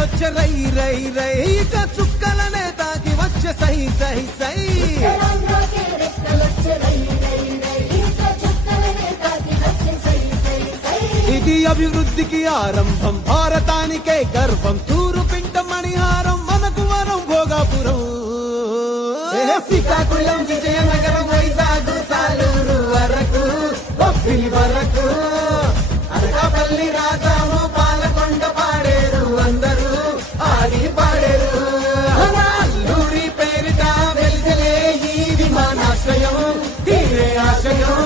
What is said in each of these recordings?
రెక్కలొచ్చే రై రై రై ఇక చుక్కలనే తాకి వచ్చే సై సై సై ఇది అభివృద్ధికి ఆరంభం భారతానికే గర్వం తూరు పింట మణిహారం మనకు వరం భోగాపురం శ్రీకాకుళం విజయనగరం వైజాగ్ సాలూరు వరకు బొబ్బిలి వరకు అనకాపల్లి రాజాము పాలకొండ పాడేరు అందరూ ఆడి పాడేరు అల్లూరి పేరిట వెలిసలే ఈ విమానాశ్రయం తీరే ఆశయం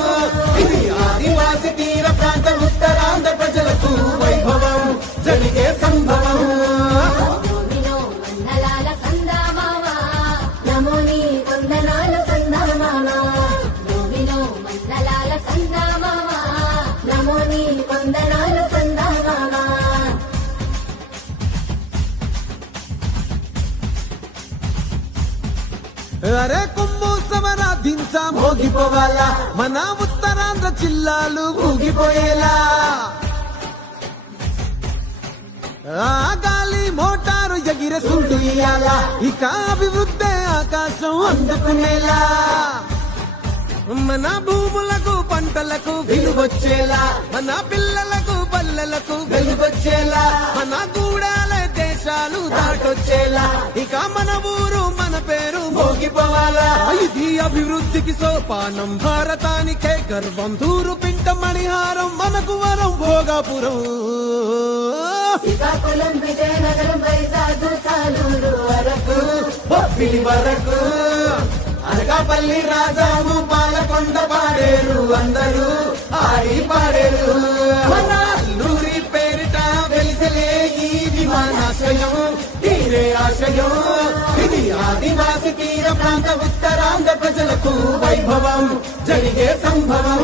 ఇది ఆదివాసి తీర ప్రాంత ఉత్తరాంధ్ర ప్రజలకు వైభవం జరిగే సంభవం అరే కుంభు సమరాధించ మోగిపోవాలా మన ఉత్తరాంధ్ర జిల్లాలు ఊగిపోయేలా ఆ గాలి మోటారు ఎగిరే సుంటు ఇయ్యాలా ఇక అభివృద్ధి ఆకాశం అందుకునేలా మన భూములకు పంటలకు విలువచ్చేలా మన పిల్లలకు పల్లెలకు వెలుగొచ్చేలా మన గూడాల దేశాలు దాటొచ్చేలా ఇక మన ఊరు మన పేరు మోగిపోవాలా ఇది అభివృద్ధికి సోపానం భారతానికే గర్వం తూరు పింట మణిహారం మనకు వరం భోగాపురం శ్రీకాకుళం విజయనగరం వైజాగ్ సాలూరు వరకు బొబ్బిలి వరకు అనకాపల్లి రాజాము పాలకొండ పాడేరు అందరూ ఆడి పాడేరు అల్లూరి పేరిట వెలిసలే ఈ విమానాశ్రయం తీరే ఆశయం ఇది ఆదివాసి తీర ప్రాంత ఉత్తరాంధ్ర ప్రజలకు వైభవం జరిగే సంభవం